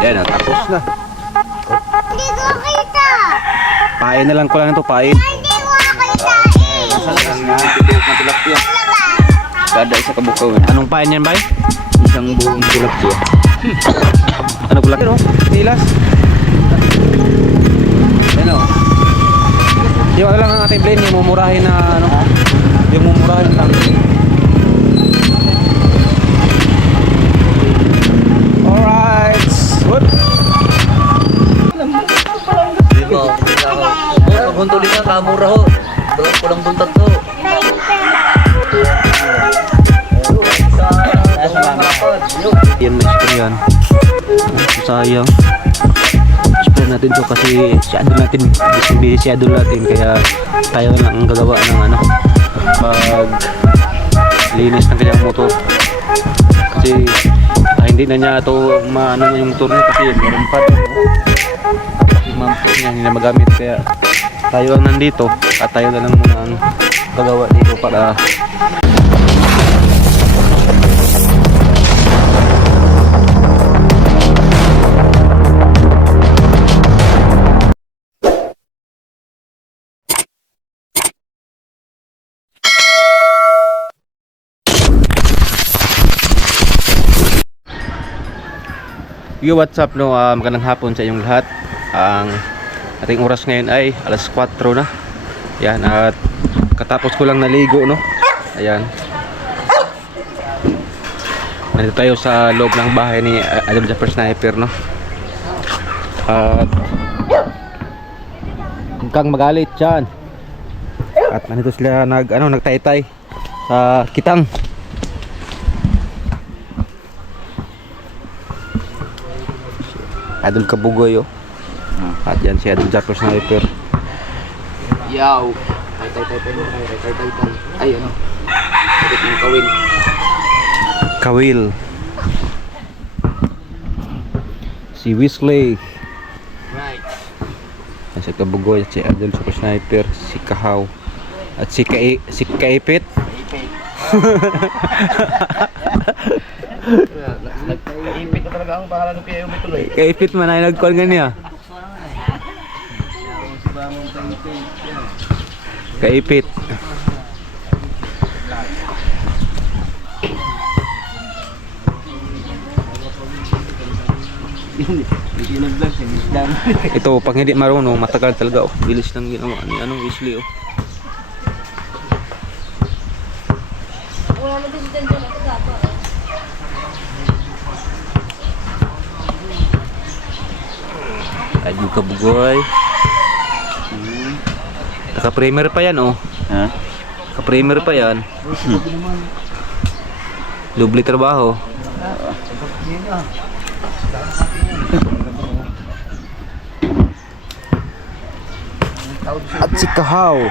Yan na, tapos na. Hindi ko kita. Pain na lang ko lang ito, pain. Hindi ko kita eh. Nasaan nga, tibuok na tilapia. Kada isa kabukaw. Anong pain yan, bay? Isang buong tilapia. Ano pula? Ano? Tilas. Ano? Yung ano lang ang ating blend, yung mumurahin na ano? Yung mumurahin lang. Alright. Good. Diba? Paguntulin nga, kamura ho. Pulang buntat to. Yan, may spray yan. Sayang. Spray natin to kasi si Adol natin, busy si Adol natin, kaya tayo lang ang gagawa ng ano, pag linis ng kanyang motor. Kasi hindi na niya ito maano yung motor niya kasi meron pa ito. Yung motor niya hindi na magamit, kaya tayo lang nandito at tayo na lang muna ang gagawa dito para Yo, what's up no? Magandang hapon sa inyong lahat. Ang ating oras ngayon ay alas 4 na. Yan, at katapos ko lang naligo no. Ayan. Nandito tayo sa loob ng bahay ni Idol Japper Sniper no. At huwag kang magalit dyan. At nandito sila nagtaytay sa kitang. Idol Kabugoy oh. At yan si Idol Japper Sniper. Yaw. Ay, ano? Sakit ng kawil. Kawil. Si Weasley. Right. Yan si Kabugoy at si Idol Japper Sniper. Si Kahaw. At si Kaipit. Ipit na talaga ang bahala ng PAO tuloy. Kaipit man ay nagkuhan nga niya. Kaipit. Ito pag hindi marunong matagal talaga oh. Bilis ng ginawa ni anong Weasley oh. Idol Kabugoy. Naka-primer pa yan oh. Ha? Naka-primer pa yan. Dubli trabaho. At si Kahaw.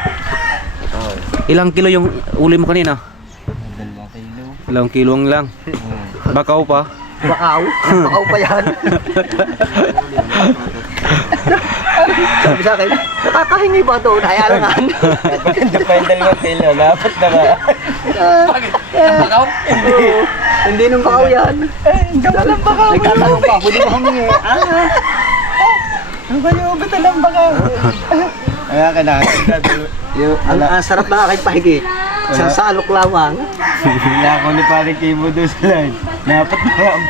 Ilang kilo yung uli mo kanina? 2 kilo. Ilang kilong lang. Bakaw pa. Bakaw? Bakaw pa yan. Sabi sa akin, nakakahingi ba ito? Nayalangan. Depende mo kilo. Dapat na ba? Bakaw? Hindi nung bakaw yan. Hindi ka lang bakaw. Nagtatanong pa, pwede mo humingi. Ano ba yung ubitan ng bakaw? Kaya ang sarap na aking pahigi. Sa salok lamang. Hindi ako ni Pare Kibo doon sa line. Dapat na lang.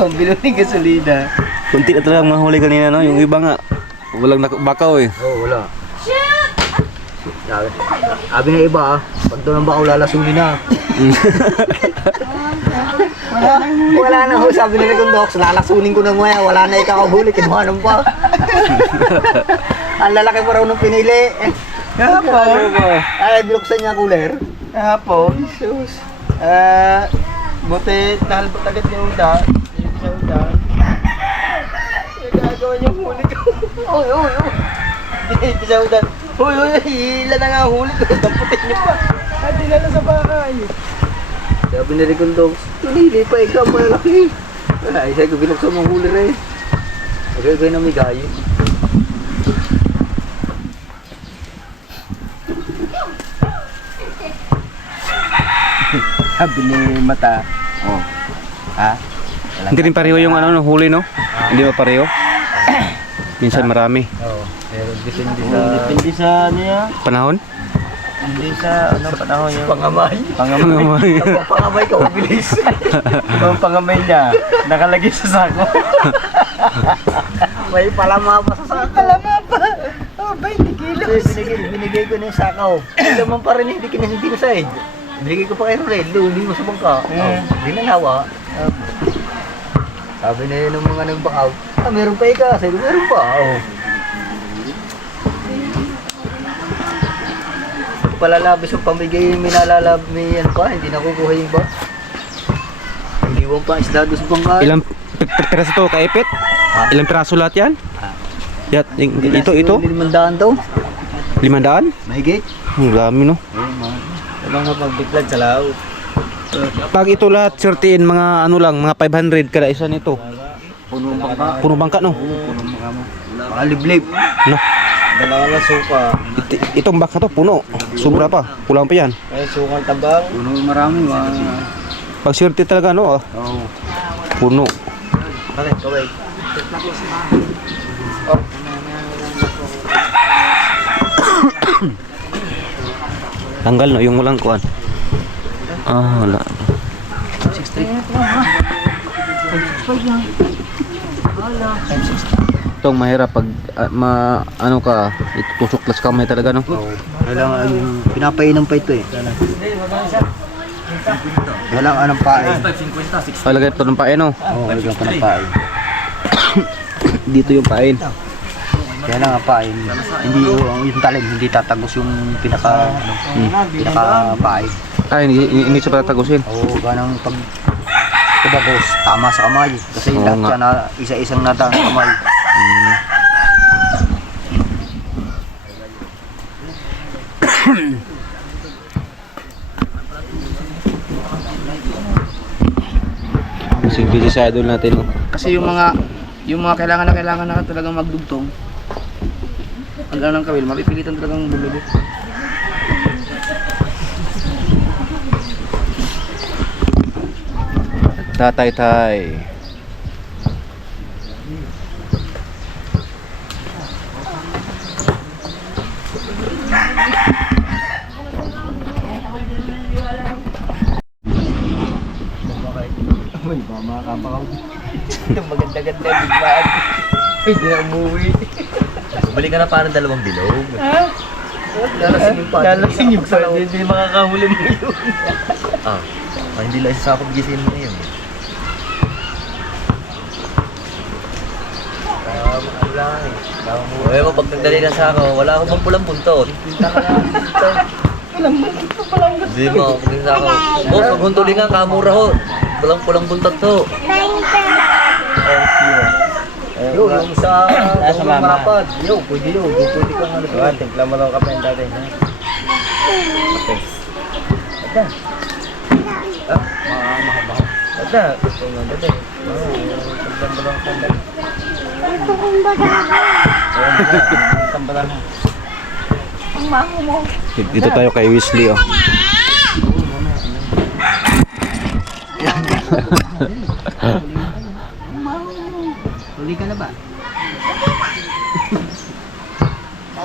Pambilo ng gasolina. Kunti na talagang mahuli kanina no. Yung iba nga walang bakaw eh. Oo, wala. Sabi na iba pag doon ang bakaw lalasunin na. Wala na ho, sabi ni Condox, lalasunin ko na maya, wala na ikakahuli, kinuhanan pa. Ang lalaki pa raw nung pinili. Hapon? Ay, binuksan niya cooler. Hapon? Sus. Buti, nahalbot agad yung uda. Yung sa uda. Gagawa niyang huli ko. Uy. Yung sa uda. Uy, hila na nga huli ko. Damputin niyo pa. Hindi na lang sa bahay. Sabi na rin kong dogs, tunili pa ikaw malaki. Ay, sabi ko binuksan mong huli rin. Agay-agay na may gayo. Sabi ni Mata, Ha? Hindi rin pareho yung ano, no, huli, no? Hindi ba pareho? Minsan marami. Oo. Pero depende sa ano yan. Panahon? Hindi sa ano panahon yun. Pangamay. Pangamay. Kapag pangamay ka, mabilis. Ang pangamay niya, nakalagay sa sako. May palama pa sa sako. Palama pa. Oh, 20 kilos. Binigay ko na yung sakaw. Hindi naman pa rin, hindi kinasay. Binigay ko pa kay Rolel, hindi mo sa bangka. Hindi na nawa. Sabi na yun ng mga nagbakaw, meron pa ika. Sabi ko, meron pa. Palalabis yung pamigay, may nalalab, may ano pa, hindi nakukuha yung ba? Hindi mo pa isda doon sa bangka. Ilang piraso to, kaipit? Ilang piraso lahat yan? Yat, ito? 500 daw. 500? Mahigit? Ang dami, no? Walang mapagbiklad sa lao. Pag ito lahat, certain mga ano lang, mga 500 kada isa nito. Puno bangka. Puno bangka, no? Puno bangka mo. Makaliblib. No? Dalawa na suka. Itong bangka to, puno. Sobra pa. Kulang pa yan. Ay, sukang tabang. Puno marami. Pag certain talaga, no? Oo. Puno. Bakit? Kaway. Tanggal, no? Yung walang kuhan. Ah, wala. Itong mahirap pag ano ka, itutusok las kamay talaga, no? Kailangan yung pinapainom pa ito eh. Kailangan ng pain. Palagay ito ng pain, no? Oo, kailangan pa ng pain. Dito yung pain. Kailangan pain. Hindi yung talim, hindi tatagos yung pinaka pain. Ay, hindi siya pala tagusin. Oo, ganang pag tubagos, tama sa kamay. Kasi Oo lahat nga. siya na isa-isang nadaan sa kamay. Kasi busy sa idol natin, no? Kasi yung mga kailangan na talagang magdugtong. Ang ng kawil, mapipilitan talagang bumili. Tatay-tay. Uy, mga kapakaw. Maganda-ganda, biglaan. Hindi na umuwi. Balik ka na parang 2 bilog. Lalasing yung pa. Lalasing yung pa. Hindi makakahuli mo yun. Hindi lang isa ako gisin mo yun. Ano lang eh. Uy mo, pag nagdali ka sa ako, wala akong pang pulang buntot. Hindi mo, pag sa ako. Boss, pag huntuli nga, kamura ho. Walang pulang buntot to. Yo, yung sa mapad. Yo, pwede yun. Pwede kang ano. Timpla mo lang kape yung dati. Ada. Mahaba. Ada. Ito nga dati. Timpla mo lang kape. Ito kong bagay. Tambalan mo. Ang maho mo. Dito tayo kay Wesley, oh. Huli ka na ba?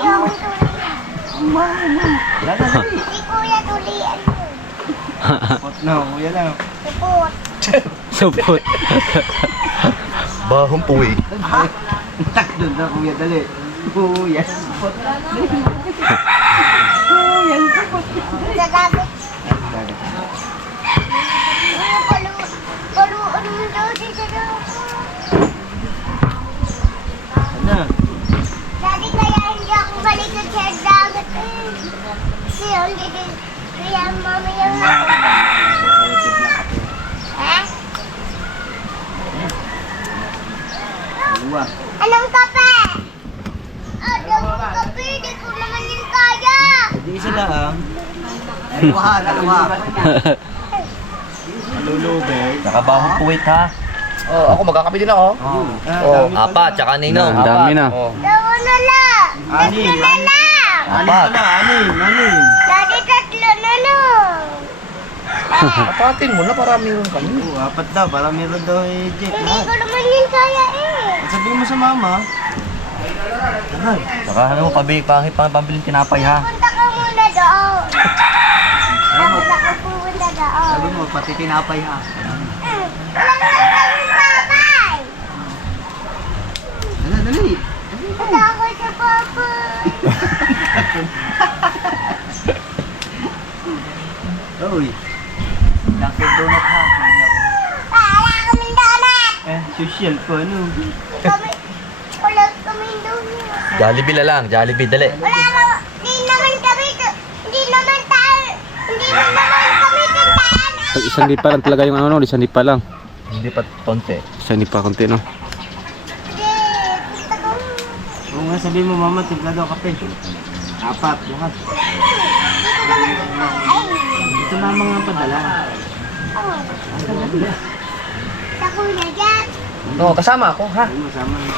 Yung Wala ka dali. si Kuya tulian mo. No, kuya lang. Support. Support. Bahong puwi. Tak doon na kuya, dali. Kuya. Sa dagat. Paluan mo daw si Daddy. Ano? Daddy, kaya hindi ako balikan sa dagat eh. Kaya hindi din. Kaya mami yung ha? Dalawa. Anong kape? Anong kape? Hindi ko naman yung kaya. Hindi isa lang. Dalawa. Lulubeg. Nakabahong puwit ha. Oh, ako magkakape din ako. Oh, apat, tsaka ninong. Ang dami na. Dalawa na lang. Anim. Tatlo na lang. Anim. Anim. Daddy, tatlo na lang. Apatin mo na para meron kami. Oo, apat daw. Para meron daw eh, Jeep. Hindi ko naman yun kaya eh. At sabihin mo sa mama. Tagal. Saka ano, pambilin tinapay ha. Punta ka muna doon. Punta ka pupunta doon. Sabi mo, pati tinapay ha. Wala naman kami babay. Dali. Punta ako sa papa. Uy. Dunkin Donut ha. Wala kaming donut. Social ko ano. Wala kaming donut. Jollibee na lang, Jollibee, dali. Wala naman. Hindi naman kami. Hindi naman tayo. Hindi naman kami tindahan. Pag isang lipa lang talaga yung ano, isang lipa lang. Hindi pa konti. Isang lipa konti, no? Punta ka muna. Oo nga, sabihin mo mama, timpla daw kape. Apat, bukas. Ito na mga padala. Sa kuya dyan. No, kasama ako, ha? Masama na.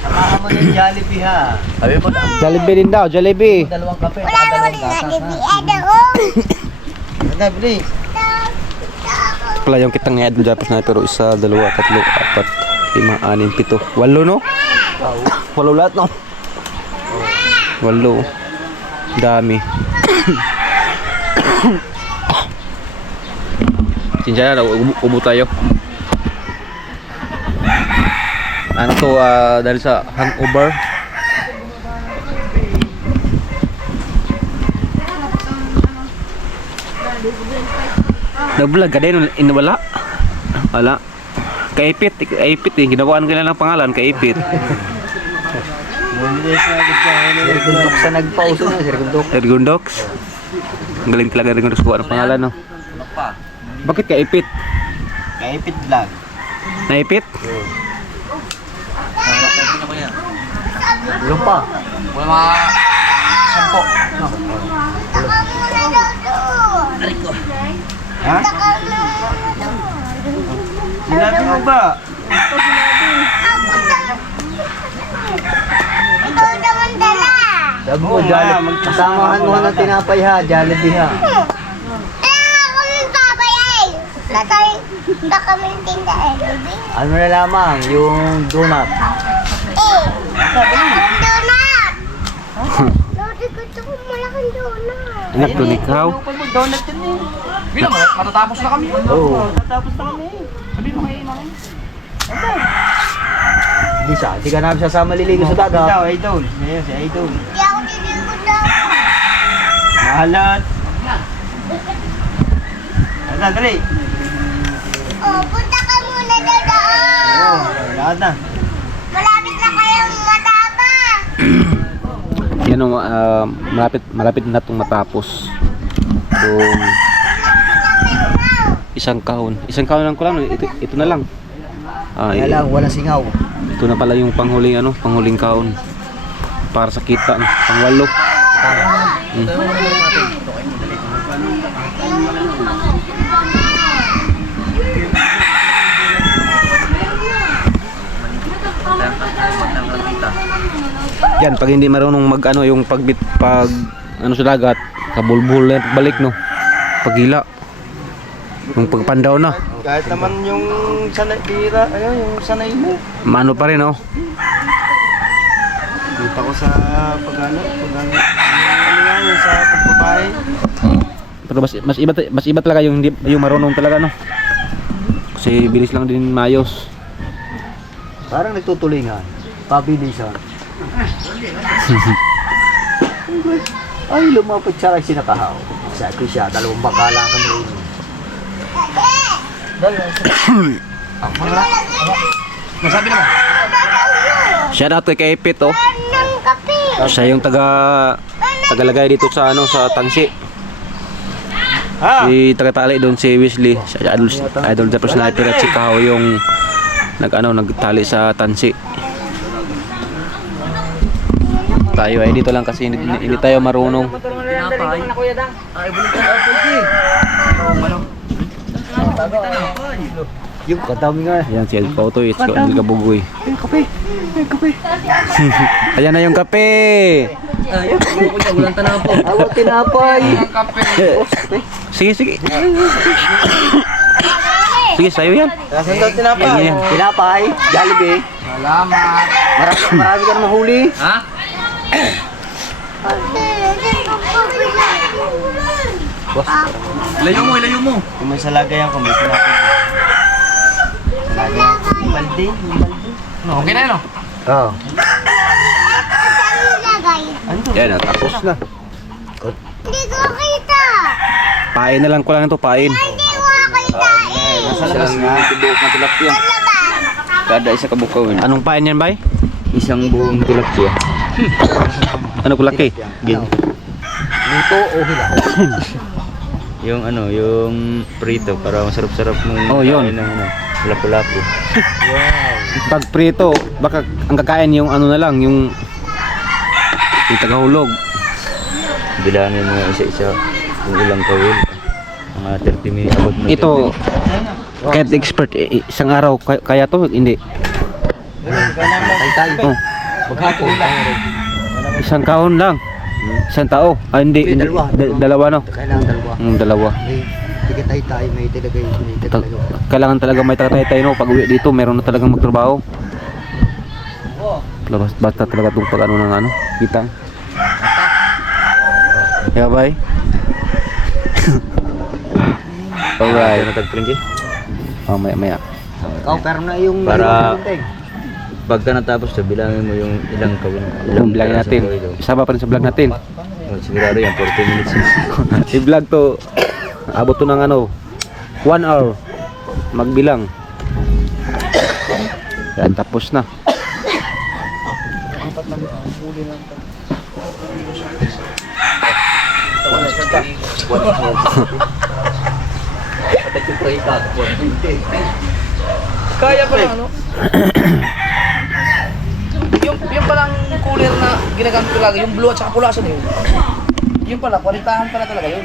Samahan mo ng Jollibee ha. Sabi mo na, Jollibee din daw, Jollibee. dalawang kape. Wala naman nag-i-ed ako. Ano, bilis. Pala yung kitang ni Idol Japos na pero isa, dalawa, tatlo, apat, 5, 6, 7, 8, no? 8 lahat, no? 8. Dami. Sinsya na, ubo tayo. Ano to, dahil sa hangover. Nag-vlog ka din, inawala? Wala. Kaipit eh. Ginawaan ko lang ng pangalan, Kaipit. Sirkundok sa nagpauso na, sirkundok. Ergundox. Ang galing talaga Ergundox kuha ng pangalan, no? Bakit Kaipit? Kaipit vlog. Naipit? Yung pa. Wala mga 10. No. Punta ka muna doon. Ha? Punta ka muna doon. Sinabi mo ba? Ikaw naman dala. Sabi mo, Jollibee. Kasamahan mo ng tinapay ha, Jollibee ha. Nga kami papayay. Wala kaming tindahan. Ano na lamang, yung donut. Wala akong donut. Lodi, gusto ko malaking donut. Anak to ikaw. Donut yun eh. Bilang, matatapos na kami. Oo. Tatapos na kami. Sabi mo kayo namin. Hindi ka namin sasama liligo sa dagat. Ikaw, Idol. Ngayon, si Idol. Hindi ako titigod daw. Mahalat. Ano, dali. Oh, punta ka muna daw doon. Lahat na. Malapit na kayong mataba. Yan o, malapit na itong matapos. Yung isang kahon. Isang kahon lang ko lang. Ito na lang. Kaya lang, walang singaw. Ito na pala yung panghuling kahon. Para sa kita, pang-8. Yan, pag hindi marunong mag ano yung pag ano sa dagat, kabulbul na yung balik, no. Paghila. Yung pagpandaw na. Kahit naman yung sanay, bira, yung sanay mo. Maano pa rin, oh. Kita ko sa ano nga yung sa pagbabae. Pero mas iba talaga yung hindi yung marunong talaga, no. Kasi bilis lang din mayos. Parang nagtutulingan. Pabilisan. Ay, lumapit siya lang sinakahaw. Sabi siya, 2 baka lang kami rin. Nasabi naman. Shout out kay Ipit, oh. Ng kape. Siya yung tagalagay dito sa ano sa Tansi. Si tagatali doon si Wesley. Siya idol the sniper at si Kaho yung nagtali sa Tansi. Tayo ay dito lang kasi hindi tayo marunong. Tinapay. Ay, bulit ka na, Pwede. Yung kadami nga. Ayan si El Pautoy, it's Ed Kabugoy. Kape. Kape. Ayan na yung kape! Ayun, walang tanapo. Awa tinapay. Sige, sige. Sige, sa'yo yan. Nasaan daw tinapay? Yan. Tinapay. Jollibee. Salamat. Marami ka na mahuli. Ha? Ilayo mo, ilayo mo. Kung may salagayan ko, may tinapay. Salagayan. Balde. Okay na yun, no? Oo. Yan, tapos na. Hindi ko kita. Pain na lang ko lang ito, pain. Hindi ko kita eh. Nasa labas nga. Tibuok na tilapia. Labas. Kada isa kabukawin. Anong pain yan, bay? Isang buong tilapia. Ano kulaki? Gin. Luto o hilaw? Yung ano, yung prito para masarap-sarap ng Oh, yun. kain ng ano, lapu-lapu. Pag prito, baka ang kakain yung ano na lang, yung tagahulog. Bilangin mo isa-isa kung ilang kawil. Mga 30 minutes abot na. Ito, kahit expert, isang araw kaya to, hindi. Tay-tay. Oh, Maghapon. isang kahon lang. Isang tao. Ah, hindi. Hindi, hindi. dalawa. Dalawa, no? Kailangan dalawa. Dalawa. May tiga tay-tay, may talaga Kailangan talaga may tatay no? Pag uwi dito, meron na talagang magtrabaho. Basta talaga itong pag ano ng ano, kita. Yeah, bye. Alright. Ano tagpringgi? Oh, maya. Ikaw, pero na yung... Para- Pagka natapos to, bilangin mo yung ilang kawil. Yung vlog natin. Isama pa rin sa vlog natin. Sigurado yan, 40 minutes. I-vlog to, abot to ng ano, 1 hour. Magbilang. Yan, tapos na. Kaya pa lang, ano? yung palang cooler na ginagamit ko lagi, yung blue at saka pula sa yun. Yung pala, kwalitahan pala talaga yun.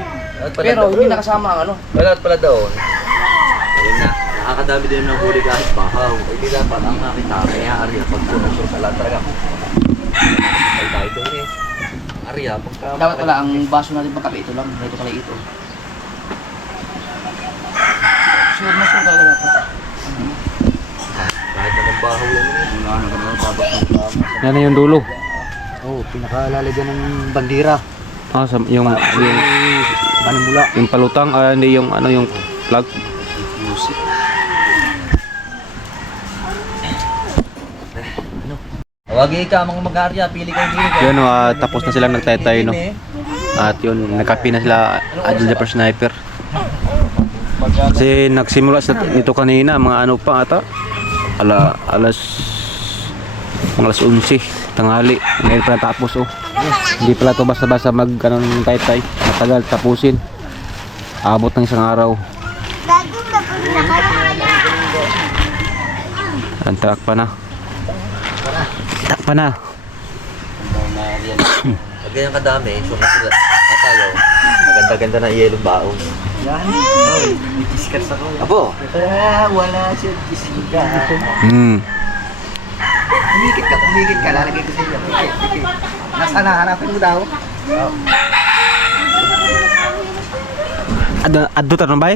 Pero hindi nakasama ang ano. Wala pala doon. Ayun na, nakakadami din ng huli kahit bahaw. Hindi dapat ang nakita, kaya Arya, pag sunod sa lahat talaga. Ay tayo doon eh. Arya, pagka... Dapat pala ang baso natin pagkape ito lang, ito pala ito. Sure na sure talaga dapat. Kahit naman bahaw yan eh. Ano ka naman tapos ng tama. Yan na yung dulo. Oh, pinakalalagyan ng bandira. Ah, yung Panimula. yung palutang, hindi yung ano yung plug. Tawagin ka mga mag-Arya, pili kayo dito. Yun, tapos na silang nagtaytay, no? At yun, nagkapi na sila Idol Japper Sniper. Kasi nagsimula sa nito kanina, mga ano pa ata, alas 11 tanghali. Ngayon pala tapos, oh. Hindi pala to basta-basta mag ano, ng taytay. Matagal tapusin. Abot ng isang araw. Daging na po nakalala. Ang takpa na. Takpa na. Pag ganyan kadami, so na tayo. Maganda-ganda na yellow baon. Yan. Oh, may kiskers ako. Apo, Wala siya kiskers. Umikit ka, lalagay ko sa iyo. Umikit. Nasaan na, hanapin mo daw. Addo taron bay?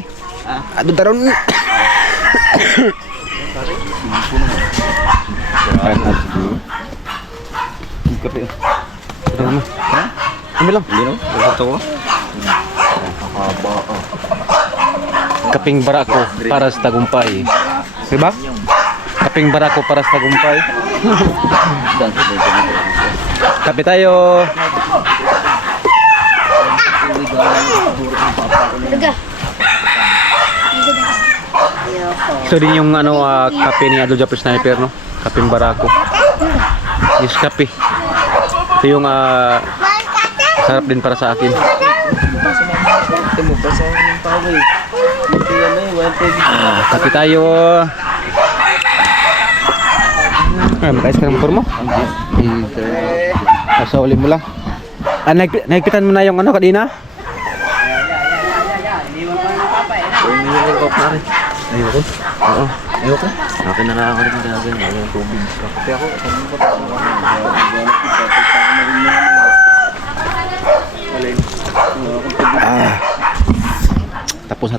Addo taron. Kape. Ano? Ha? Ano lang? Hindi no? Ito ko. Kaping barako para sa tagumpay. Diba? Kaping barako para sa tagumpay. Kape tayo. Ito din yung ano, kape ni Idol Japper Sniper, no? Kaping barako. Yes, kape. Ito yung sarap din para sa akin. Ito mo, basa ng paway. Ito yan na yung Kape tayo. Makais ka ng motor mo? Pasauli mo lang. Nagpitan mo na yung ano kanina? Ayoko. Oo. Ayoko. Akin na lang ako rin maragin. Ayoko tubig. Kasi ako, sabi ko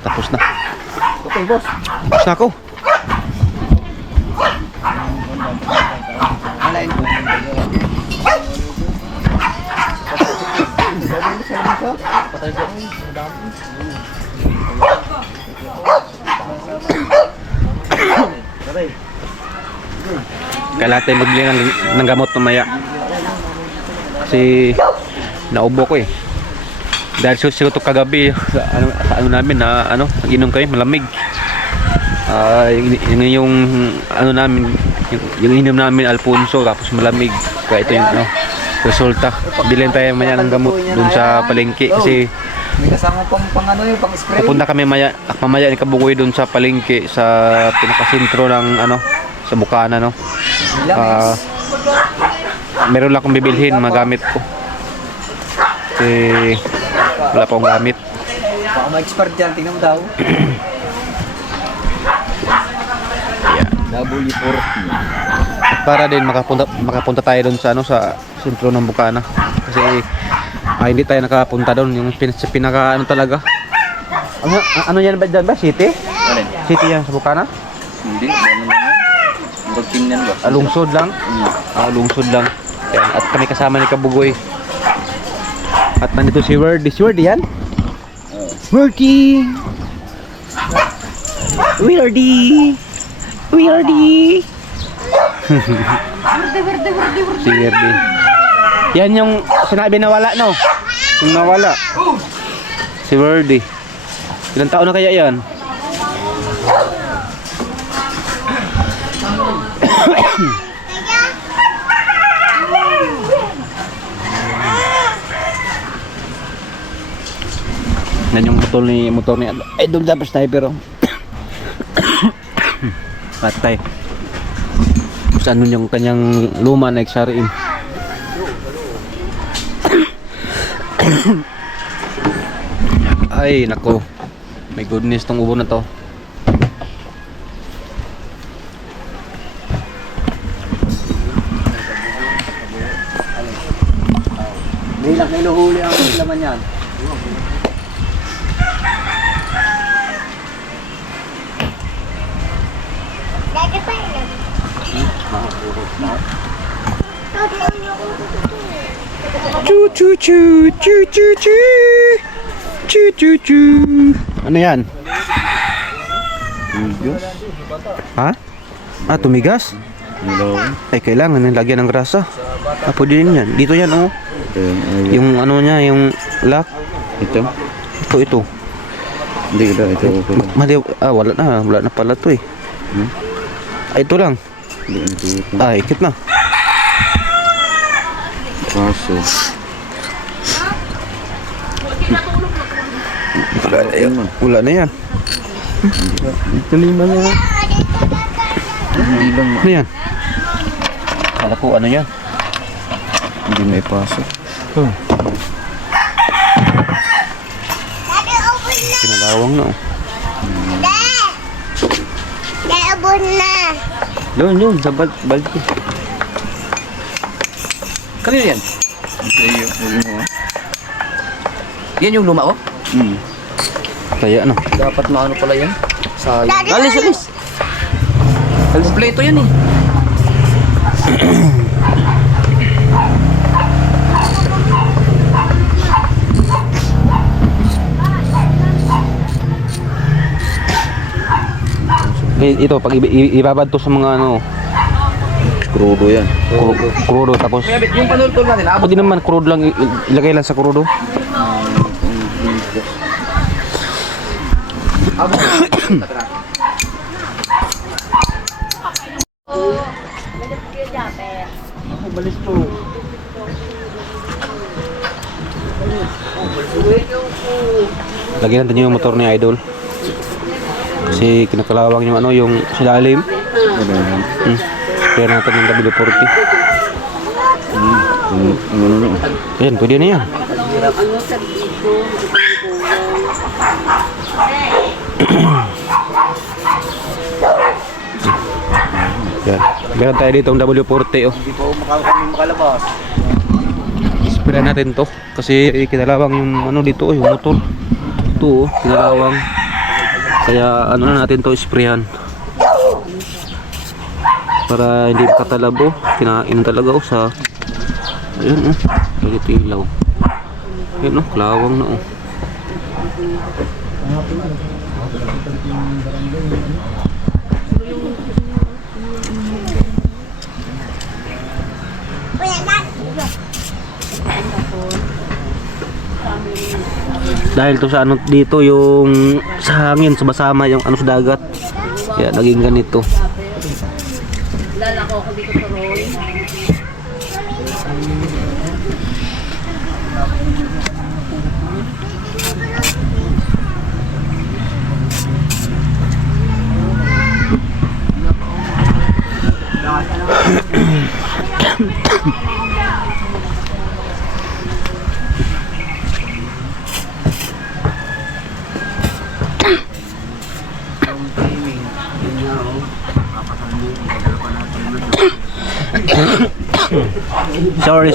Tapos na. Okay, boss. Tapos na ako. Alain ko. Kailangan tayo magbili ng gamot mamaya. Kasi naubo ko eh. Dahil siguro kagabi sa ano namin na nag-inom kami malamig. Yung ano namin yung inom namin Alfonso tapos malamig. Kaya ito yung resulta. Bilhin tayo mamaya ng gamot dun sa palengke kasi May kasama pang pang spray. pupunta kami mamaya ni Kabugoy dun sa palengke sa pinakasentro ng sa Bukana meron lang akong bibilhin magamit ko kasi wala pa akong gamit. Baka ma-expert dyan, tingnan mo daw. W40. Para din makapunta tayo doon sa sentro ng Bukana kasi hindi tayo nakapunta doon yung pinaka talaga ano yan ba dyan ba? City? Alin? City yan sa Bukana? Hindi. Ano na yan? Murag tingnan ba? Lungsod lang? Lungsod lang. Yan. At kami kasama ni Kabugoy. At nandito si Wordy. Si Wordy yan? Wordy! Wordy! Wordy! Si Wordy. Yan yung sinabi na wala, no? Yung nawala. Si Wordy. Ilang taon na kaya yan? Yan yung motor ni Idol Zapper Sniper. Patay. Saan nun yung kanyang luma na XRM. Ay nako. My goodness tong ubo na to. May luhuli ang laman yan. Dati pa yun. Chu chu chu chu chu chu chu chu chu. Ano yan? Tumigas? Ha? Tumigas? Hello? Ay kailangan ng lagyan ng grasa. Pwede din yan. Dito yan Yung ano niya, yung lock. Ito? Ito. Hindi ito. Okay lang. Mali, wala na pala to eh. Ito lang. Hindi ito. Ikit na. Kaso. Wala na yan. Ito lima na. Hindi lang. Ano yan? Kala ko ano yan? Hindi may pasok. Dati ubod na. Pinalawang na Dati ubod na. Doon, sa balde. Kanino yan? Ito yung Yan yung luma, oh? Kaya ano? Dapat maano pala yan? Sayang. Daddy, Alis. Kompleto yan eh. Ito, pag ibabad to sa mga krudo yan. krudo tapos Kaya yung panultol natin, abot. pwede naman crudo lang ilagay lang sa crudo. Abot. Balis po. Lagyan natin yung motor ni Idol. Kasi kinakalawang yung yung silalim. Kaya natin yung W40. Ayan, pwede na yan. Yan. Meron tayo dito ang W40 oh. Hindi pa kami makalabas. Sprayan natin to kasi kinalawang yung ano dito oh, yung motor. Ito oh, kinalawang. Kaya ano na natin to sprayan. Para hindi katalabo, kinain talaga oh sa ayun oh, nagitilaw. Ayun oh, klawang na oh. Dahil to sa ano dito yung sa hangin, sumasama yung ano sa dagat. Kaya naging ganito. Lalako ako dito sa Roy.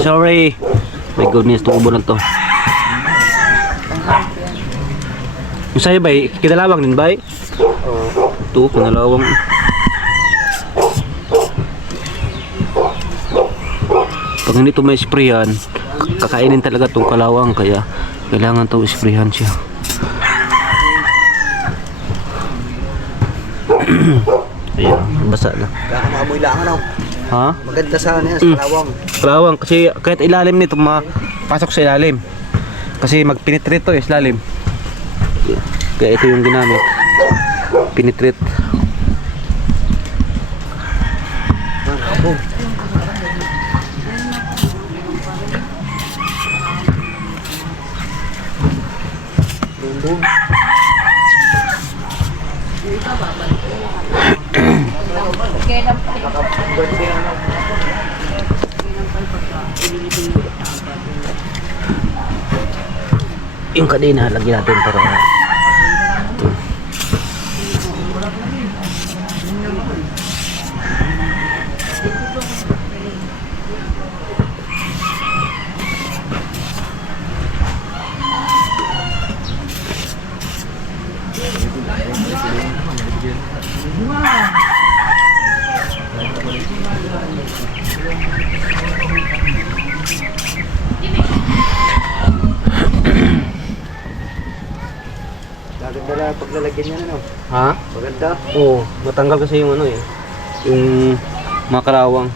Sorry. My goodness, tubo na to. Yung sa'yo ba, kinalawang din ba? Oo. Ito, kinalawang. Pag hindi ito may sprayan, kakainin talaga itong kalawang. Kaya kailangan ito sprayan siya. Ayan, basa na. Kakanamoy lang ano. Ha? Maganda sana yan sa kalawang. Kalawang kasi kahit ilalim nito mapasok sa ilalim. Kasi magpenetrate to sa ilalim. Kaya ito yung ginamit. Penetrate. Yung kadena lagyan natin para ito. Maganda paglalagyan niya ano. Ha? Maganda. Oo, matanggal kasi yung ano eh. Yung mga kalawang.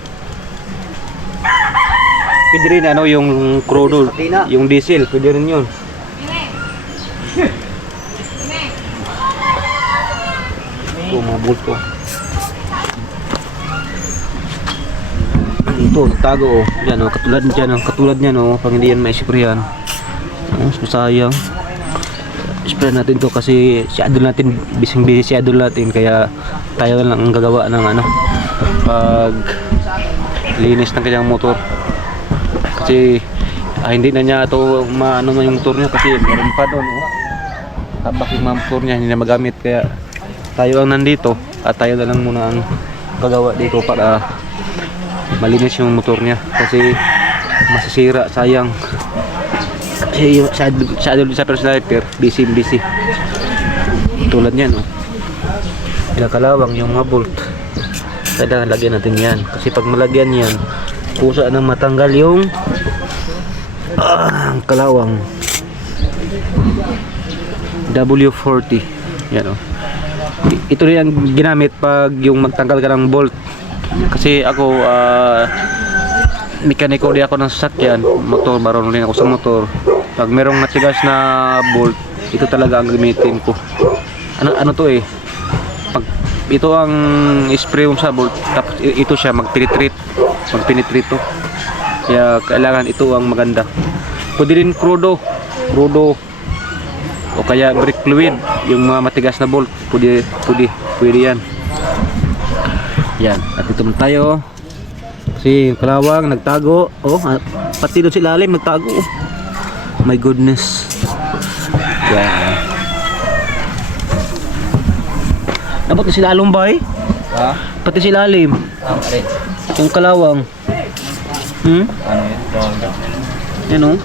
Pwede rin ano yung crudo, yung diesel, pwede rin yun. Ito mga bulto. Ito, tago oh. Yan oh, katulad niyan oh, pag hindi yan maisprayan. Oh, sayang. Spray natin to kasi si Adol natin, busy si Adol natin, kaya tayo lang ang gagawa ng ano pag linis ng kanyang motor. Kasi hindi na niya ito maano na yung motor niya kasi meron pa doon oh. Tabak yung motor niya, hindi na magamit, kaya tayo ang nandito at tayo na lang muna ang gagawa dito para malinis yung motor niya kasi masisira, sayang. Kasi sa sniper, busy. Tulad niyan, oh. Pinakalawang yung mga bolt. Kailangan lagyan natin yan. Kasi pag malagyan yan, kusa nang matanggal yung kalawang. W40. Yan, oh. Ito rin ang ginamit pag yung magtanggal ka ng bolt. Kasi ako, mekaniko di ako ng sasakyan, motor, marunong din ako sa motor. Pag merong matigas na bolt, ito talaga ang gamitin ko. Ano to eh, pag ito ang spray mo sa bolt, tapos ito siya magpenetrate to. Kaya kailangan ito ang maganda. Pwede rin crudo o kaya brake fluid, yung mga matigas na bolt, pwede yan. Yan, at ito na tayo. Kasi yung kalawang nagtago. Oh, pati doon sa ilalim nagtago. Oh. My goodness. Yan. Dapat na sila along ba eh? Ha? Pati si lalim. Alin? Yung kalawang. Hmm? Ano yun? Yan o.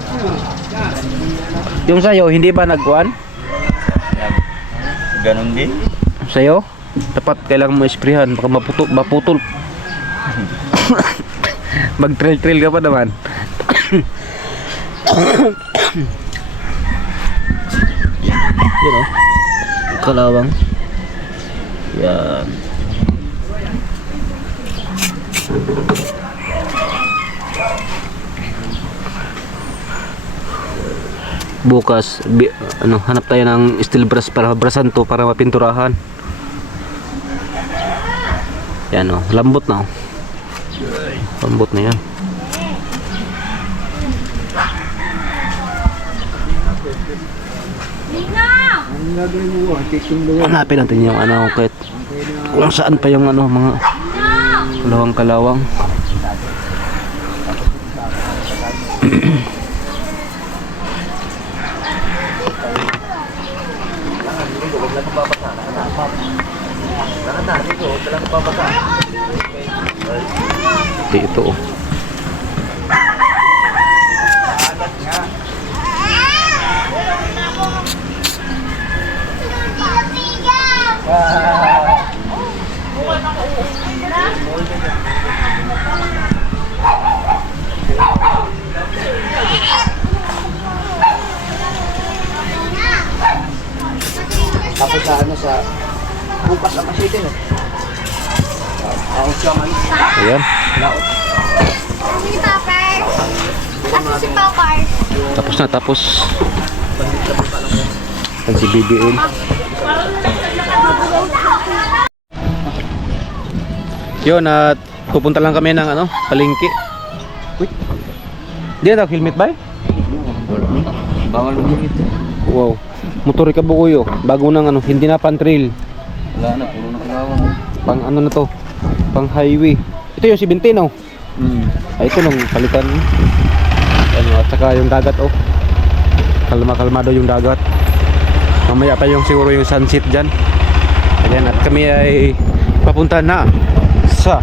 Yung sayo, hindi ba nagkuhan? Ganon din. Sayo? Dapat kailangan mo isprihan. Baka maputol. Mag-trail ka pa naman. Yan o. Kalawang. Yan. Bukas hanap tayo ng steel brush para brasan to para mapinturahan. Yan o, lambot na o. Lambot na yan. Hanapin natin yung kahit kung saan pa yung mga kalawang. Ito oh. Tapos sa bukas na masitin eh. Ayan. Si Papa. Ako si Papa. Tapos. Yan si BBM. Yun, at pupunta lang kami ng palengke. Uy. Di na helmet ba? Bawal mo dito. Wow. Motor ka bukuyo. Bago nang hindi na pan trail. Wala na, puro na kalawang. Pang na to? Pang highway. Ito yung 17 oh. Ay, ito nung palitan. At saka yung dagat oh. Kalmado yung dagat. Mamaya pa yung siguro yung sunset dyan. Ayan, at kami ay papunta na sa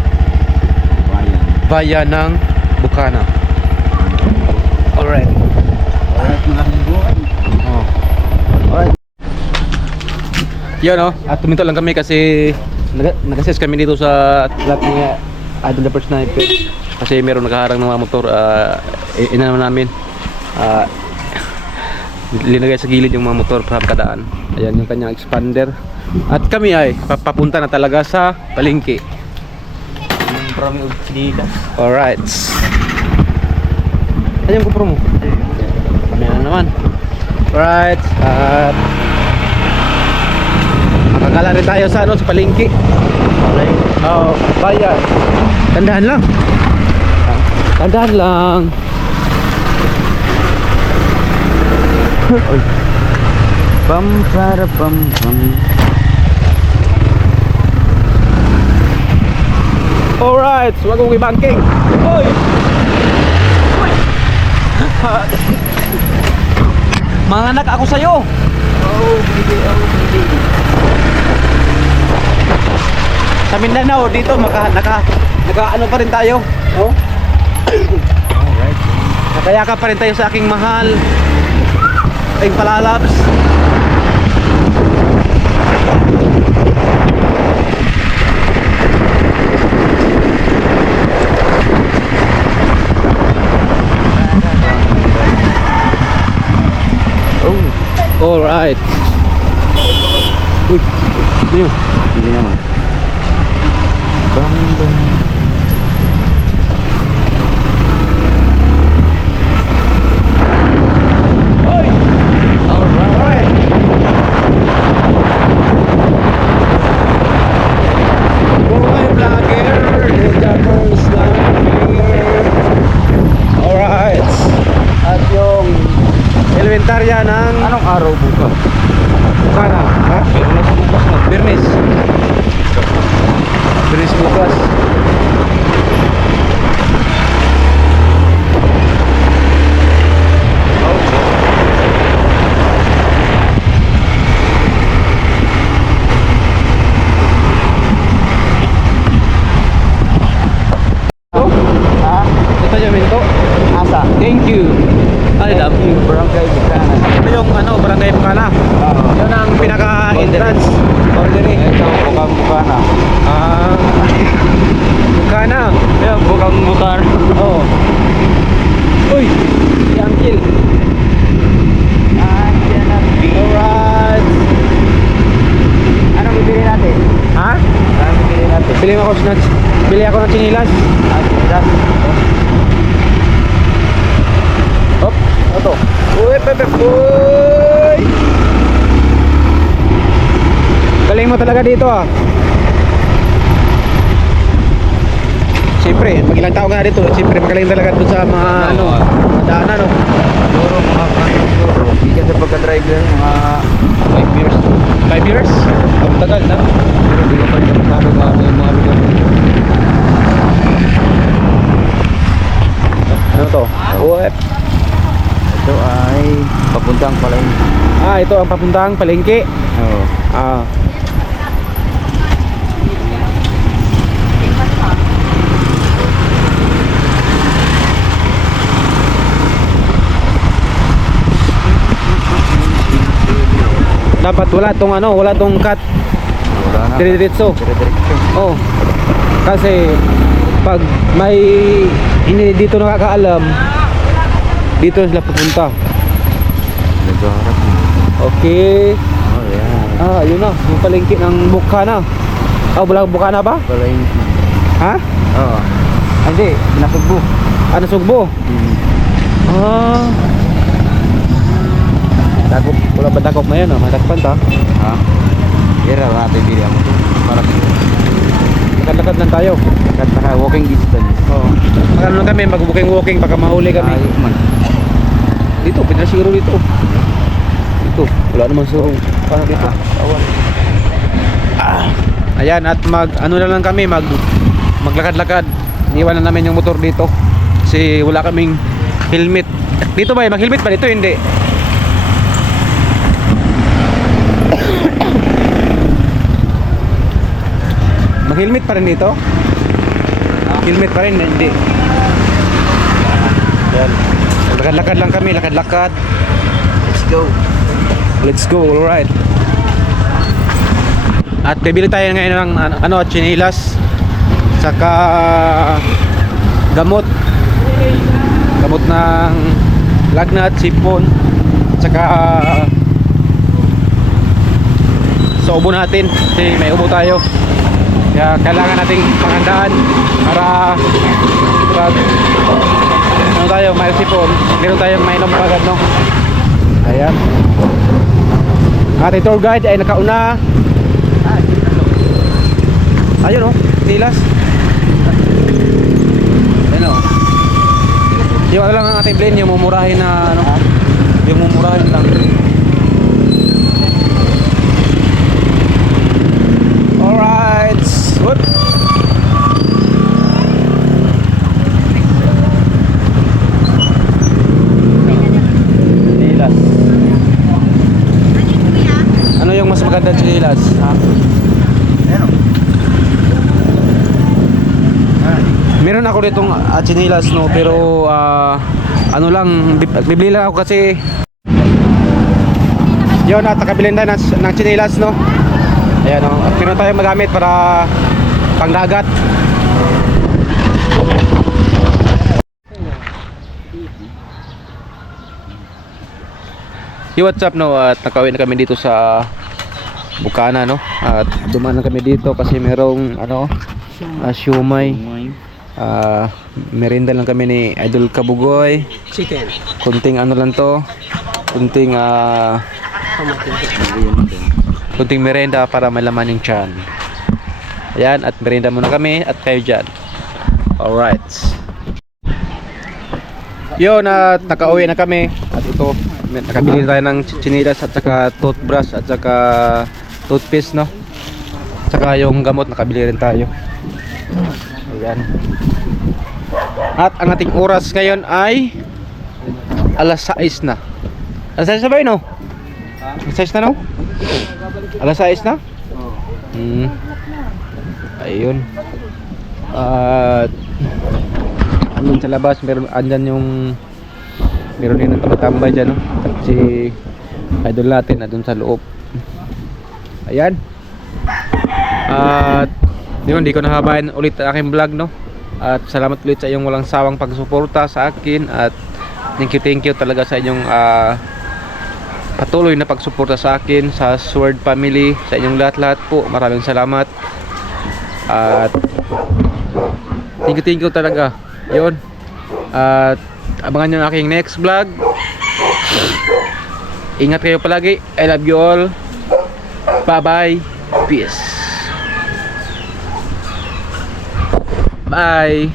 bayan ng Bukana. Alright. Oh. Alright. Yun oh. At tuminto lang kami kasi nag-assess kami dito sa lot ni Idol the First Sniper. Kasi meron nakaharang ng mga motor. Inano namin. Linagay sa gilid yung mga motor para kadaan. Ayan yung kanyang expander. At kami ay papunta na talaga sa palengke. Marami dito. Alright. Ano yung GoPro mo? Kami na naman. Alright. At makakala rin tayo sa sa palengke. Oo, bayan. Tandaan lang. Tandaan lang. Pam para pam pam. Alright, wag kong i-banking. Oy. Mga anak ako sa'yo. Sa Mindanao dito naka ano pa rin tayo, no? Alright. Nakayakap pa rin tayo sa aking mahal. Aking palalabs. Alright. Uy, ito yun. Hindi naman. Bang bang. Oy! Alright. Boy vlogger, Jackers vlogger. Alright. At yung elementarya ng anong araw bukas? Sana, ha? Bukas na, Birnis. Birnis bukas. Bili ako ng chinilas. Hop, ano to? Uy, pepe, uy! Galing mo talaga dito ah. Siyempre, pag ilang taon ka na dito, siyempre magaling talaga dito sa mga ano, mga daanan, no? Siguro mga siguro. Hindi ka sa pagka-drive yan, mga 5 years. 5 years? Ang tagal na. Pero hindi ka pa rin masyado mga lugar. Ano to? Uy. Ito ay papuntang Palengke. Ah, ito ang papuntang Palengke. Oo. Ah. Dapat wala tong cut. Wala na. Dire-diretso. Dire-diretso. Oh. Kasi pag may hindi dito nakakaalam, dito sila pupunta. Nagharap mo. Okay. Oh, yan. Ah, yun na. Yung palengke ng Bukana. Oh, wala Bukana ba? Palengke. Ha? Oo. Hindi, Nasugbo. Ah, Nasugbo? Ah. Dakop. Wala ba dakop na yan? Oh? Madakpan ta. Ha? Kira natin bili mo to. Para Lakad-lakad lang tayo. kat walking distance. Oo. Ano kami, mag-walking baka mahuli kami. Ay, man. Dito, pinasiguro dito. Dito, wala naman surong. Paano dito? Awan. Ayan, at ano na lang kami, maglakad-lakad. Iniwan na namin yung motor dito. Kasi wala kaming helmet. Dito ba, mag-helmet ba dito? Hindi. Mag-helmet pa rin dito? Helmet pa rin, hindi. Ayan. Lakad-lakad lang kami, lakad-lakad. Let's go. Let's go, alright. At bibili tayo ngayon ng chinilas. Saka gamot. Gamot ng lagnat, sipon. Saka sa ubo natin. Kasi may ubo tayo. Kaya kailangan nating pangandaan para ano tayo, may sipon. Meron tayong mainom agad, no? Ayan. Ating tour guide ay nakauna. Ayun, oh, nilas. Ayun, oh. Yung ano lang ang ating blend, yung mumurahin na ano, yung mumurahin lang. Alright. Whoop. Nilas. Ano yung mas maganda sa nilas? Ha? Meron ako ditong chinilas, no, pero ano lang, bibili lang ako kasi yun, at nakabili na ng chinilas, no. Ayan, no, at meron tayong magamit para pangdagat. Yo, what's up, no, at nakauwi na kami dito sa Bukana, no, at dumaan na kami dito kasi merong ano, siumay. Merienda lang kami ni Idol Kabugoy. Chicken. Kunting ano lang to. Kunting kunting merienda para malaman yung tiyan. Ayan, at merienda muna kami at kayo dyan. Alright. Yun, at nakauwi na kami. At ito, nakabili tayo ng chinilas at saka toothbrush at saka toothpaste, no. At saka yung gamot nakabili rin tayo. Ayan. At ang ating oras ngayon ay alas 6 na. Alas 6 na ba yun, no? Alas 6 na, no? Alas 6 na? Ayun. At andun sa labas, andyan yung meron din ng tambay dyan, no? Si idol natin andun sa loob. Ayan. At hindi ko nahabayan ulit ang aking vlog, no? At salamat ulit sa iyong walang sawang pagsuporta sa akin. At thank you talaga sa inyong patuloy na pagsuporta sa akin, sa Sword Family, sa inyong lahat-lahat po. Maraming salamat. At thank you talaga. Yun. At abangan nyo ang aking next vlog. Ingat kayo palagi. I love you all. Bye bye. Peace. Bye.